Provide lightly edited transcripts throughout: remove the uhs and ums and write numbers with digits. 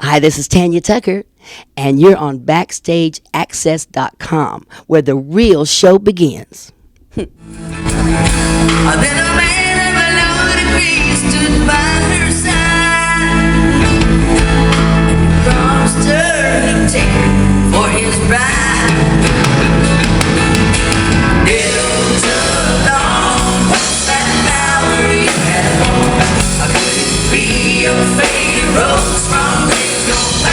Hi, this is Tanya Tucker, and you're on BackstageAxxess.com, where the real show begins. Then a man of a low degree stood by her side and promised her he'd take her for his bride. Little took on that Valerie had on. I couldn't be a faded rose from days gone by.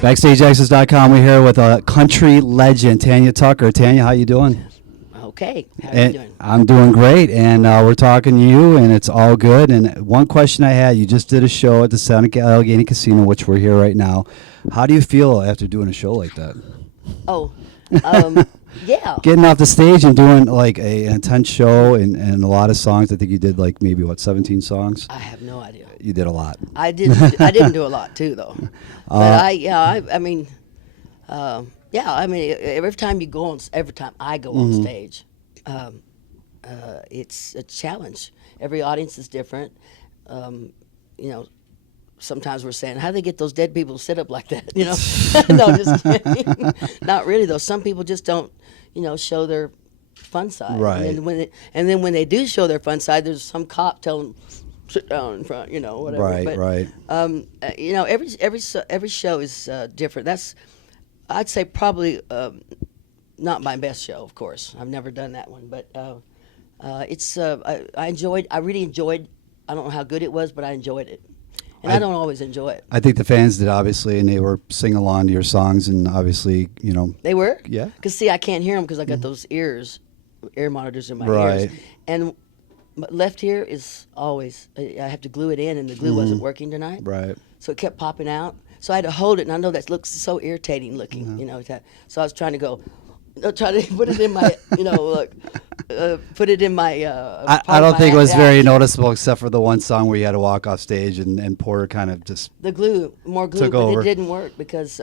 BackstageAxxess.com. We're here with a country legend, Tanya Tucker. Tanya, how you doing? Okay, how are you doing? I'm doing great, and we're talking to you, and it's all good. And one question I had, you just did a show at the Seneca Allegany Casino, which we're here right now. How do you feel after doing a show like that? Oh, yeah. Getting off the stage and doing like an intense show and a lot of songs. I think you did like maybe, 17 songs? I have no idea. You did a lot. I didn't do a lot too, though. But every time I go on stage, it's a challenge. Every audience is different. Sometimes we're saying, how do they get those dead people to sit up like that? No, just kidding. Not really, though. Some people just don't, show their fun side. Right. And then when they do show their fun side, there's some cop telling them, sit down in front, whatever. Right. Every show is different. I'd say probably not my best show, of course. I've never done that one, but I really enjoyed. I don't know how good it was, but I enjoyed it, and I don't always enjoy it. I think the fans did, obviously, and they were singing along to your songs, and obviously, They were? Yeah. Because see, I can't hear them because I got those ear monitors in my Right. ears, and my left ear is always. I have to glue it in, and the glue wasn't working tonight. Right. So it kept popping out. So I had to hold it, and I know that looks so irritating looking, So I was trying to try to put it in my, put it in my. I don't think it was very noticeable, except for the one song where you had to walk off stage and Porter kind of just. The more glue, took but over. it didn't work because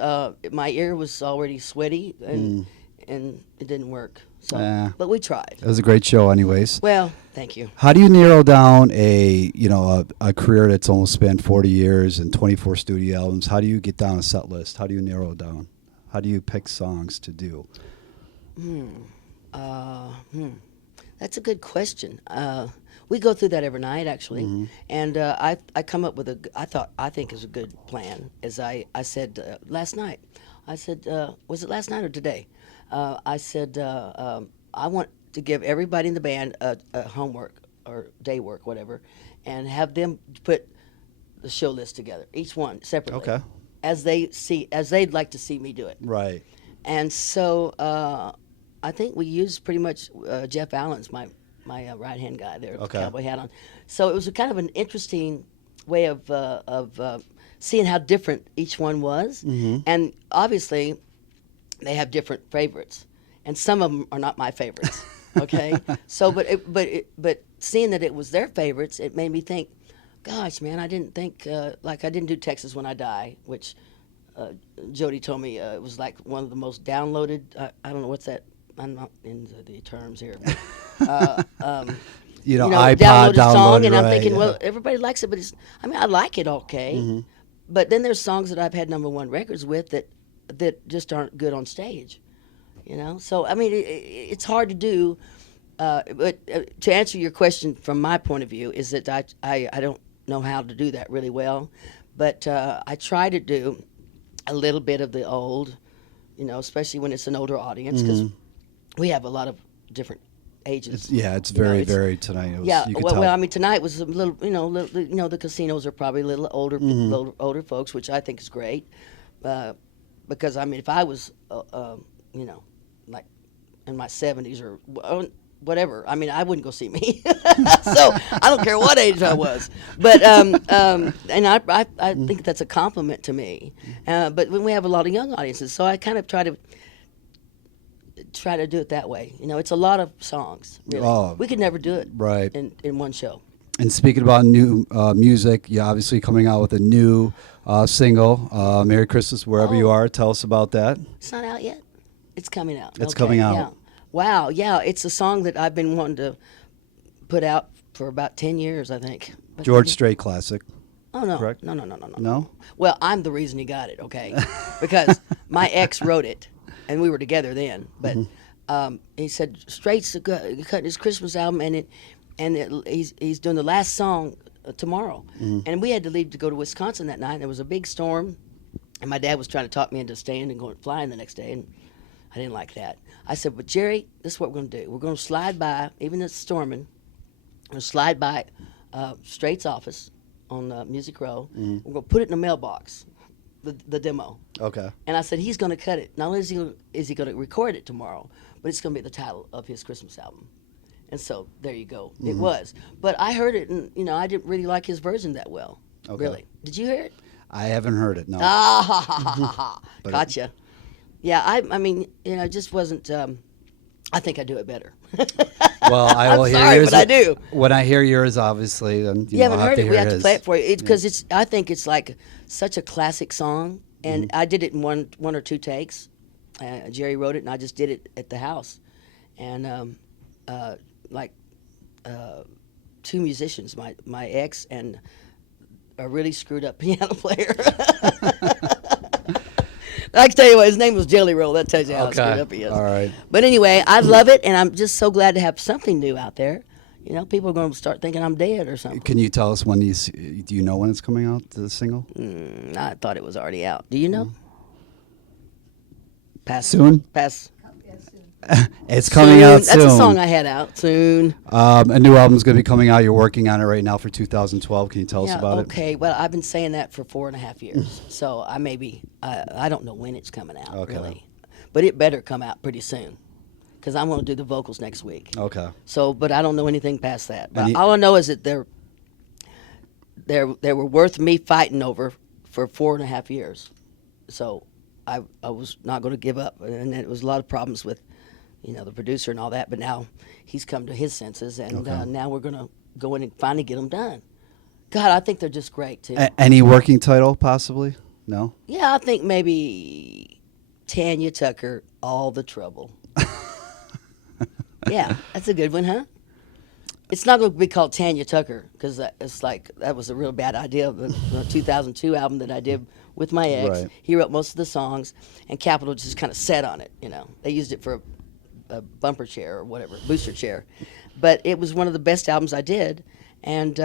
my ear was already sweaty and it didn't work. So, but we tried. It was a great show, anyways. Well, thank you. How do you narrow down a career that's almost spanned 40 years and 24 studio albums? How do you get down a set list? How do you narrow it down? How do you pick songs to do? That's a good question. We go through that every night, actually, and I come up with I think is a good plan. As I said last night, I said, was it last night or today? I said I want to give everybody in the band a homework or day work, whatever, and have them put the show list together, each one separately, Okay. as they'd like to see me do it. Right. And so I think we used pretty much Jeff Allen's my right hand guy there, with the cowboy hat on. So it was a kind of an interesting way of seeing how different each one was, and obviously they have different favorites, and some of them are not my favorites. Okay, so but seeing that it was their favorites, it made me think, gosh, man, I didn't think I didn't do Texas When I Die, which Jody told me it was like one of the most downloaded. I don't know what's that. I'm not into the terms here. iPod downloaded song, and I'm right, thinking, yeah. well, everybody likes it, but I like it okay. But then there's songs that I've had #1 records with that just aren't good on stage, So it's hard to do. But to answer your question from my point of view is that I don't know how to do that really well, but I try to do a little bit of the old, especially when it's an older audience, because we have a lot of different ages. It's very, very tonight. You could tell. Well, tonight was a little, the casinos are probably a little older, older folks, which I think is great, because if I was, like in my 70s or whatever, I wouldn't go see me. So I don't care what age I was, but and I think that's a compliment to me. But when we have a lot of young audiences, so I kind of try to do it that way. It's a lot of songs. Really. Oh, we could never do it right in one show. And speaking about new music, you're obviously coming out with a new single, Merry Christmas, Wherever You Are. Tell us about that. It's not out yet. It's coming out. It's coming out. Yeah. Wow, yeah. It's a song that I've been wanting to put out for about 10 years, I think. But George Strait classic. Oh no, correct? no. No? Well, I'm the reason he got it, okay? Because my ex wrote it, and we were together then. But he said Straight's cutting his Christmas album, he's doing the last song tomorrow. And we had to leave to go to Wisconsin that night. And there was a big storm, and my dad was trying to talk me into staying and going flying the next day, and I didn't like that. I said, "But Jerry, this is what we're going to do. We're going to slide by, even if it's storming. We're going to slide by Straight's office on Music Row. We're going to put it in the mailbox, the demo." Okay. And I said, he's going to cut it. Not only is he going to record it tomorrow, but it's going to be the title of his Christmas album. And so there you go. It was. But I heard it, and I didn't really like his version that well. Okay. Really. Did you hear it? I haven't heard it, no. Ah, ha, ha, ha, ha. Gotcha. Yeah, I mean, it just wasn't. I think I do it better. Well, I will I'm hear sorry, yours. but I do. When I hear yours, obviously, then You haven't I'll heard it. We have to his. play it for you because I think it's like such a classic song, and I did it in one or two takes. Jerry wrote it, and I just did it at the house, and two musicians, my ex and a really screwed up piano player. I can tell you what, his name was Jelly Roll. That tells you how screwed up he is. All right. But anyway, I love it, and I'm just so glad to have something new out there. People are going to start thinking I'm dead or something. Can you tell us when do you know when it's coming out, the single? I thought it was already out. Do you know? Pass. Soon? Pass. It's coming out soon. That's a song I had out. Soon. A new album's going to be coming out. You're working on it right now for 2012. Can you tell us about it? Okay. Well, I've been saying that for 4.5 years. So I don't know when it's coming out, really. But it better come out pretty soon because I'm going to do the vocals next week. Okay. So, but I don't know anything past that. But all I know is that they were worth me fighting over for 4.5 years. So I was not going to give up. And it was a lot of problems with the producer and all that, but now he's come to his senses, and now we're going to go in and finally get them done. God, I think they're just great, too. Any working title, possibly? No? Yeah, I think maybe Tanya Tucker, All the Trouble. Yeah, that's a good one, huh? It's not going to be called Tanya Tucker, because it's like that was a real bad idea. The 2002 album that I did with my ex, Right. He wrote most of the songs, and Capitol just kind of sat on it, They used it for a bumper chair or whatever, booster chair. But it was one of the best albums I did, and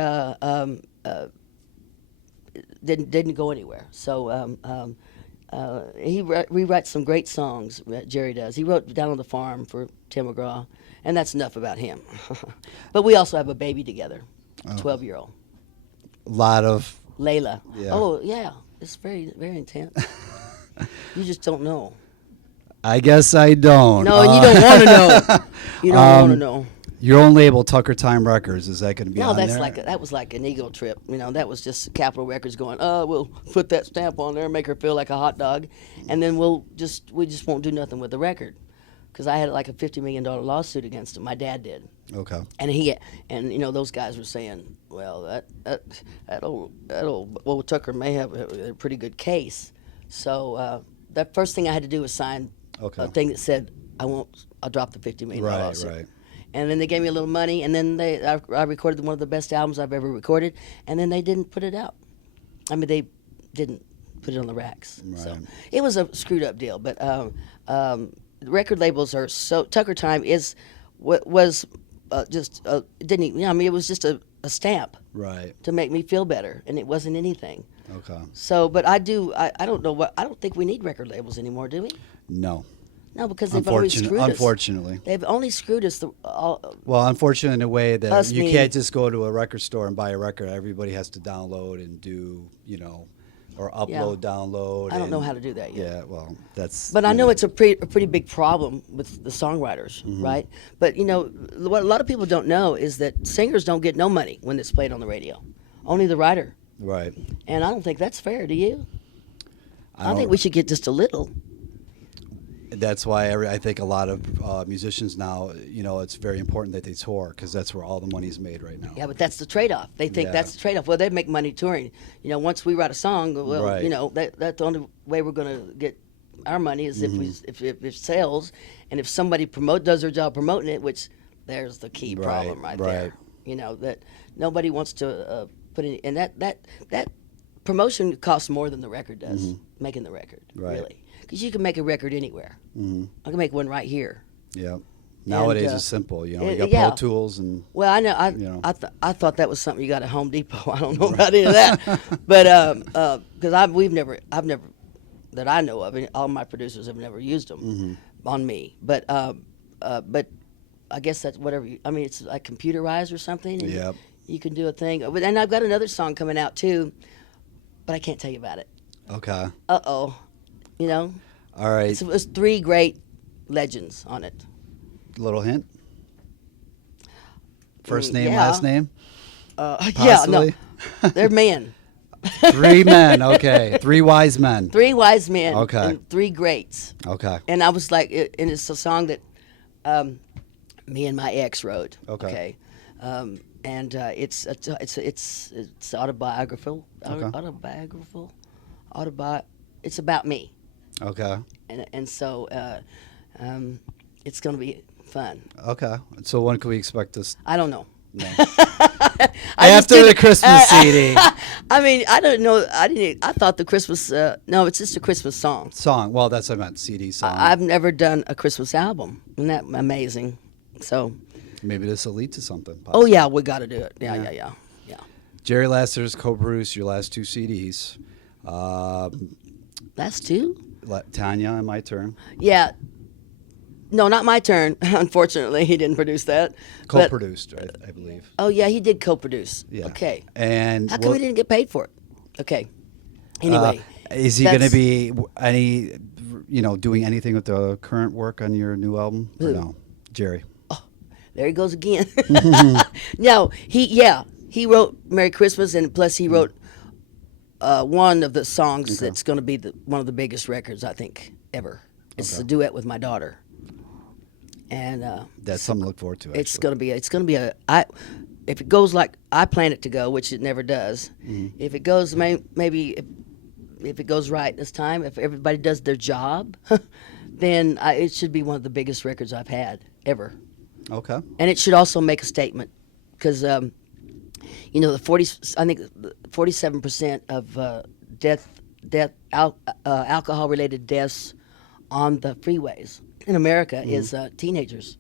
didn't go anywhere. So he rewrites some great songs, Jerry does. He wrote Down on the Farm for Tim McGraw, and that's enough about him. But we also have a baby together, a 12-year-old. A lot of... Layla. Yeah. Oh, yeah. It's very, very intense. You just don't know. I guess I don't. No, you don't want to know. You don't want to know. Your own label, Tucker Time Records, is that going to be on there? No, that was like an ego trip. That was just Capitol Records going, we'll put that stamp on there, make her feel like a hot dog, and then we just won't do nothing with the record. Because I had like a $50 million lawsuit against him. My dad did. Okay. And those guys were saying, well, that old Tucker may have a pretty good case. So that first thing I had to do was sign a thing that said I'll drop the $50 million lawsuit. Right. And then they gave me a little money, and then I recorded one of the best albums I've ever recorded, and then they didn't put it out. I mean, they didn't put it on the racks. Right. So it was a screwed up deal. But record labels are so. Tucker Time was just didn't even, I mean, it was just a stamp. Right. To make me feel better, and it wasn't anything. Okay. So, but I don't know I don't think we need record labels anymore, do we? No. No, because they've always screwed us. Unfortunately. They've only screwed us. Well, unfortunately in a way that you can't just go to a record store and buy a record. Everybody has to download and do, or upload, download. I don't know how to do that yet. Yeah, well, that's... But I know it's a pretty big problem with the songwriters, right? But, what a lot of people don't know is that singers don't get no money when it's played on the radio. Only the writer. Right. And I don't think that's fair, do you? I think we should get just a little. That's why I think a lot of musicians now, it's very important that they tour because that's where all the money's made right now. Yeah, but that's the trade-off. They think that's the trade-off. Well, they make money touring. Once we write a song, well, right. That's the only way we're going to get our money is if it sells, and if somebody does their job promoting it, which there's the key problem right there. That nobody wants to put in, and that promotion costs more than the record does. Making the record, Right. really, because you can make a record anywhere. I can make one right here. Yeah. Nowadays And, it's simple. You know, you got yeah. Pro Tools and. Well, I know. You know. I thought that was something you got at Home Depot. I don't know about any of that, but because I've never that I know of. And all my producers have never used them on me. But I guess that's whatever. It's like computerized or something. And Yep. You can do a thing. And I've got another song coming out too, but I can't tell you about it. Okay. You know. All right. It's 3 great legends on it. Little hint. First name, yeah. last name. Yeah, no, they're men. 3 men. Okay. 3 wise men. 3 wise men. Okay. And 3 greats. Okay. And I was like, and it's a song that me and my ex wrote. Okay. And it's autobiographical. Okay. It's about me. Okay. And so it's going to be fun. Okay. So when can we expect this? I don't know. No. I just After did the it. Christmas CD I don't know. I thought the Christmas. No, it's just a Christmas song. song. Well, that's what I meant. CD song. I've never done a Christmas album. Isn't that amazing? So. Maybe this will lead to something. Oh Possibly. yeah, we got to do it. Yeah. Jerry Lasser's co-produced your last 2 CDs. Last 2? Tanya and My Turn. Yeah. No, not my turn. Unfortunately, he didn't produce that. But- Co-produced, I believe. Oh yeah, he did co-produce. Yeah. Okay. And How come we didn't get paid for it? Okay. Anyway. is he going to that's- be doing anything with the current work on your new album? Or Who? no, Jerry. There he goes again. No, he wrote Merry Christmas, and plus he wrote one of the songs that's going to be one of the biggest records I think ever. It's a duet with my daughter, and That's something to look forward to. it's Actually. going to be if it goes like I plan it to go, which it never does. If it goes maybe if it goes right this time, if everybody does their job, then it should be one of the biggest records I've had ever. Okay. And it should also make a statement, because the 47% of alcohol-related deaths on the freeways in America is teenagers.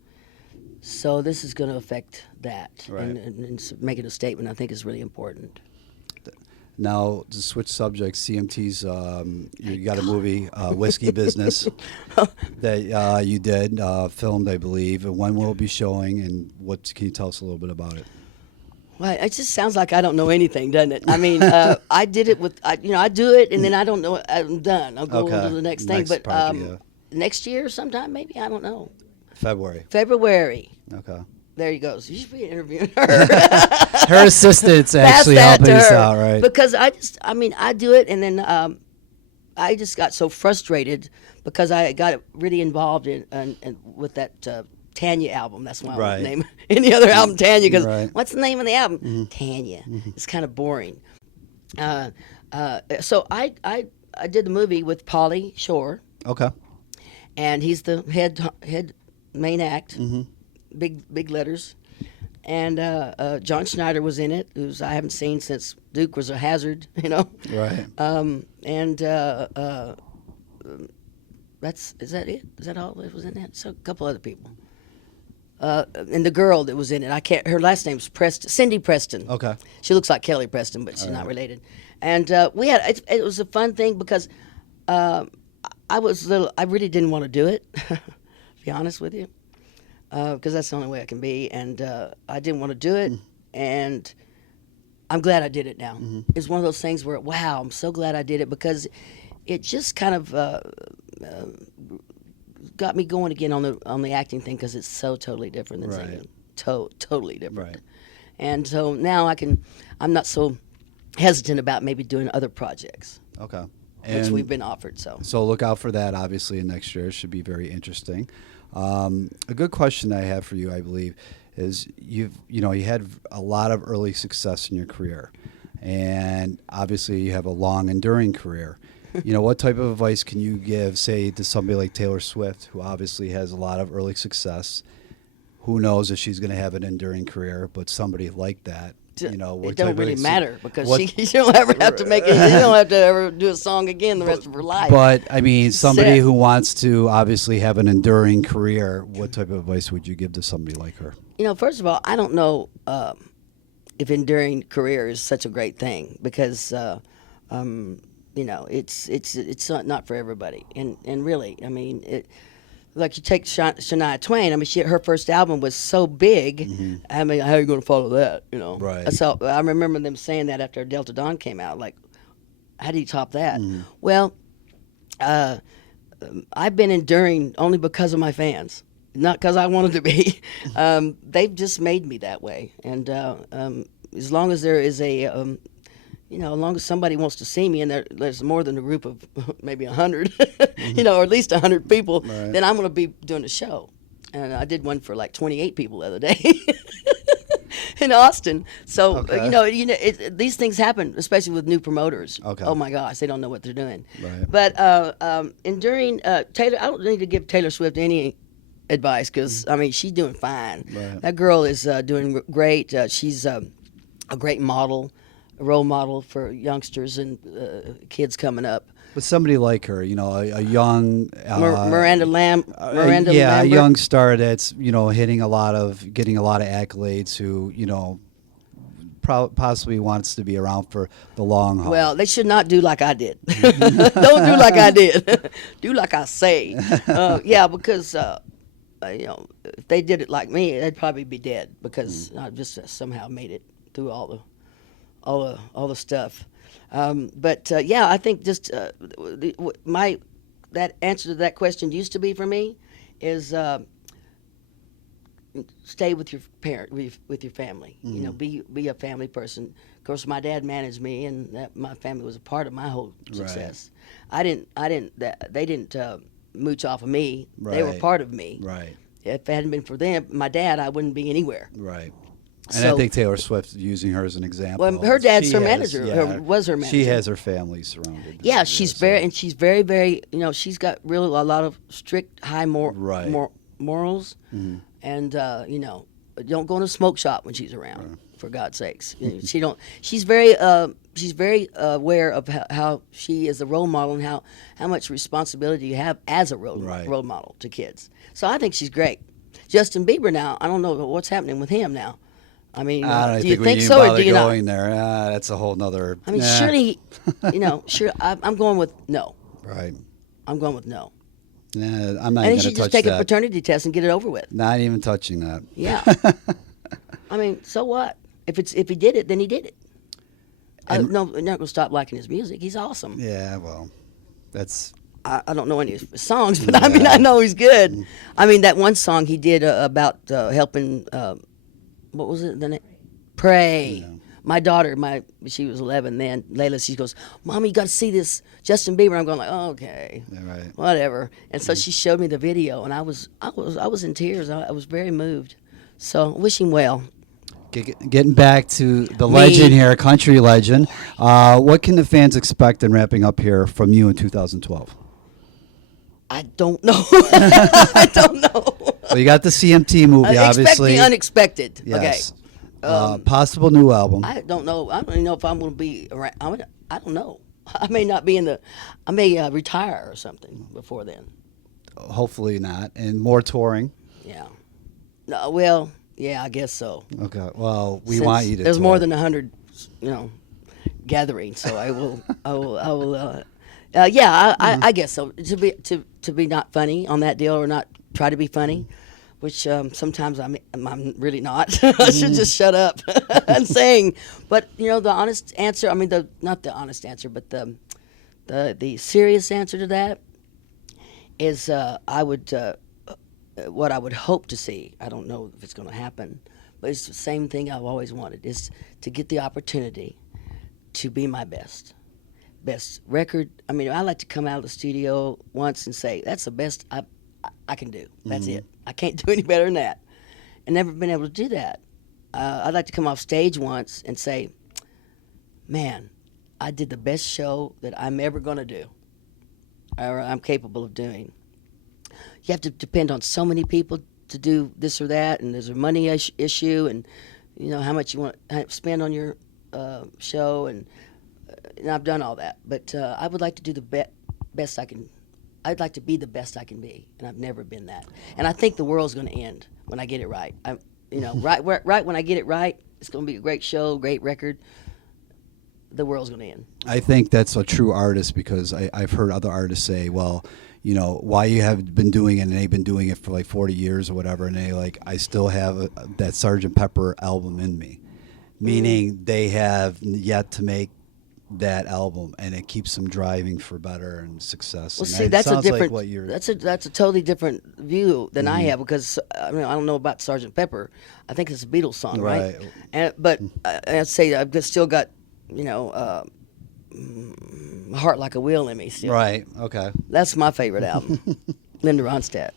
So this is going to affect that, Right. and making a statement I think is really important. Now, to switch subjects, CMT's, you got a movie, Whiskey Business, that you did, filmed, I believe. And when will it be showing, and can you tell us a little bit about it? Well, it just sounds like I don't know anything, doesn't it? I mean, I did it I do it, and then I don't know, I'm done. I'll go on to the next thing. Next But project, yeah. next year sometime, maybe, I don't know. February. February. Okay. There you go. You should be interviewing her. Her assistant's actually Pass that helping to us her. out, right? Because I do it, and then I just got so frustrated because I got really involved in with that Tanya album. That's why I Right. won't name any other album Tanya, because Right. what's the name of the album? Tanya. It's kind of boring. So I did the movie with Pauly Shore, Okay. and he's the head main act. Big letters, and John Schneider was in it, who's I haven't seen since Duke was a Hazard, Right. And is that it? Is that all that was in that? So a couple other people, and the girl that was in it, her last name's Preston, Cindy Preston. Okay. She looks like Kelly Preston, but she's not related. And it was a fun thing because I really didn't want to do it, to be honest with you. Because that's the only way I can be, and I didn't want to do it, and I'm glad I did it now. It's one of those things where, wow, I'm so glad I did it, because it just kind of got me going again on the acting thing, because it's so totally different than Right. singing, totally different. Right. And so now I'm not so hesitant about maybe doing other projects, Okay. which And we've been offered. So look out for that, obviously, next year. It should be very interesting. A good question I have for you, I believe, is you had a lot of early success in your career, and obviously you have a long, enduring career. What type of advice can you give, say, to somebody like Taylor Swift, who obviously has a lot of early success? Who knows if she's going to have an enduring career, but somebody like that, you know, what it don't type really of, matter because she don't ever have to make it. She don't have to ever do a song again the rest of her life. But I mean, somebody Set. who wants to obviously have an enduring career, what type of advice would you give to somebody like her? You know, first of all, I don't know if enduring career is such a great thing because you know it's not for everybody, and really, I mean it. Like you take Shania Twain. I mean, her first album was so big. I mean, how are you going to follow that? You know, Right. So I remember them saying that after Delta Dawn came out. Like, how do you top that? Well, I've been enduring only because of my fans, not because I wanted to be. They've just made me that way, and as long as there is a you know, as long as somebody wants to see me and there's more than a group of maybe 100, you know, or at least 100 people, then I'm going to be doing a show. And I did one for like 28 people the other day in Austin. So, you know, these things happen, especially with new promoters. Okay. Oh, my gosh, they don't know what they're doing. Right. But enduring Taylor, I don't need to give Taylor Swift any advice because, I mean, she's doing fine. Right. That girl is doing great. She's a great model. A role model for youngsters and kids coming up. But somebody like her, you know, a young Miranda Lambert. a young star that's, you know, getting a lot of accolades, who, you know, possibly wants to be around for the long haul. Well, they should not do like I did. Don't do like I did. Do like I say. Yeah, because you know, if they did it like me, they'd probably be dead because I just somehow made it through all the stuff. But yeah, I think just that answer to that question used to be for me is stay with your with your family. You know, be a family person. Of course, my dad managed me, and my family was a part of my whole success. Right. They didn't mooch off of me. Right. They were part of me. Right. If it hadn't been for them, my dad, I wouldn't be anywhere. Right. And I think Taylor Swift, using her as an example. Well, her dad's her manager. Was her manager. She has her family surrounded. Yeah, she's very, very. You know, she's got really a lot of strict, high morals, and you know, don't go in a smoke shop when she's around. For God's sakes, you know, She's very aware of how she is a role model and how much responsibility you have as a role model to kids. So I think she's great. Justin Bieber now, I don't know what's happening with him now. I mean, do you think so, or do you not? Going there, that's a whole nother. I mean, surely, you know, I'm going with no. Right. I'm going with no. Nah, I'm not even going to touch that. And then she just take a paternity test and get it over with. Not even touching that. Yeah. I mean, so what? If he did it, then he did it. No, I'm not going to stop liking his music. He's awesome. Yeah, well, that's. I don't know any of his songs, but I mean, I know he's good. I mean, that one song he did about helping. What was it? The name? Pray. Yeah. My daughter, she was 11 then. Layla, she goes, "Mommy, you got to see this Justin Bieber." I'm going like, oh, "Okay, whatever." And so she showed me the video, and I was in tears. I was very moved. So wish him well. Getting back to the legend here, country legend. What can the fans expect in wrapping up here from you in 2012? I don't know. I don't know. Well, you got the CMT movie, obviously. Expect the unexpected. Yes. Okay. Possible new album. I don't know. I don't even know if I'm going to be around. I don't know. I may not be I may retire or something before then. Hopefully not. And more touring. Yeah. No, well, yeah, I guess so. Okay. Well, we want you to. There's tour. more than 100, you know, gatherings. So I will. Yeah, I guess so. To be not funny on that deal, or not try to be funny, which sometimes I'm really not. I should just shut up and sing. But you know, the honest answer. I mean, not the honest answer, but the serious answer to that is what I would hope to see. I don't know if it's going to happen, but it's the same thing I've always wanted: is to get the opportunity to be my best record. I mean, I like to come out of the studio once and say, that's the best I can do. That's it. I can't do any better than that. And never been able to do that. I'd like to come off stage once and say, man, I did the best show that I'm ever going to do, or I'm capable of doing. You have to depend on so many people to do this or that, and there's a money issue, and how much you want to spend on your show, and I've done all that. But I would like to do the best I can. I'd like to be the best I can be, and I've never been that. And I think the world's going to end when I get it right. Right when I get it right, it's going to be a great show, great record. The world's going to end. I think that's a true artist, because I've heard other artists say, well, why you have been doing it, and they've been doing it for like 40 years or whatever, and they I still have that Sgt. Pepper album in me, meaning they have yet to make that album, and it keeps them driving for better and success. Well, and see, that's a different. Like that's a totally different view than I have, because I don't know about Sgt. Pepper. I think it's a Beatles song, right? But I'd say I've still got Heart Like a Wheel in me still. Right. Okay. That's my favorite album. Linda Ronstadt.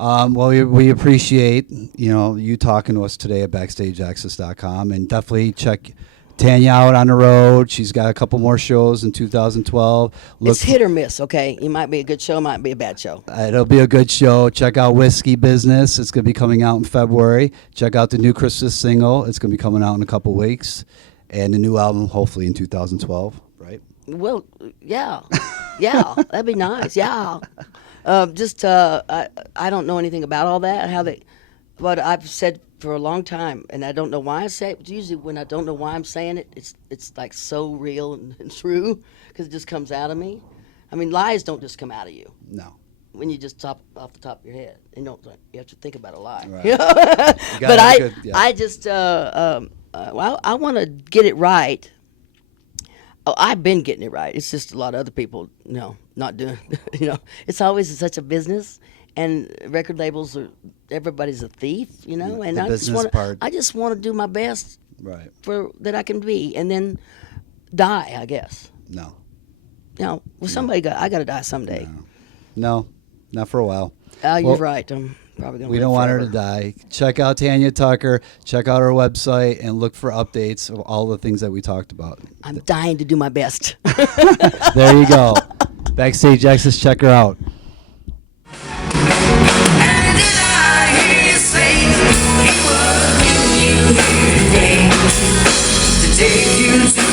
Well, we appreciate you talking to us today at BackstageAxxess.com, and definitely check Tanya out on the road. She's got a couple more shows in 2012. It's hit or miss, okay? It might be a good show, might be a bad show. It'll be a good show. Check out Whiskey Business. It's going to be coming out in February. Check out the new Christmas single. It's going to be coming out in a couple weeks. And the new album, hopefully, in 2012, right? Well, yeah. Yeah, that'd be nice, yeah. I don't know anything about all that, but I've said for a long time, and I don't know why I say it, but usually when I don't know why I'm saying it, it's like so real and true, because it just comes out of me. I mean, lies don't just come out of you. No. When you just off the top of your head, you have to think about a lie. Right. But I want to get it right. Oh, I've been getting it right. It's just a lot of other people, not doing. It's always such a business, and record labels everybody's a thief, and I just want to do my best, right, for that I can be, and then die, I guess. No. I got to die someday. No, not for a while. You're right. I'm probably going to. We don't want her to die. Check out Tanya Tucker. Check out our website and look for updates of all the things that we talked about. I'm dying to do my best. There you go. BackstageAxxess, check her out. And did I hear you say it was you here today to take you to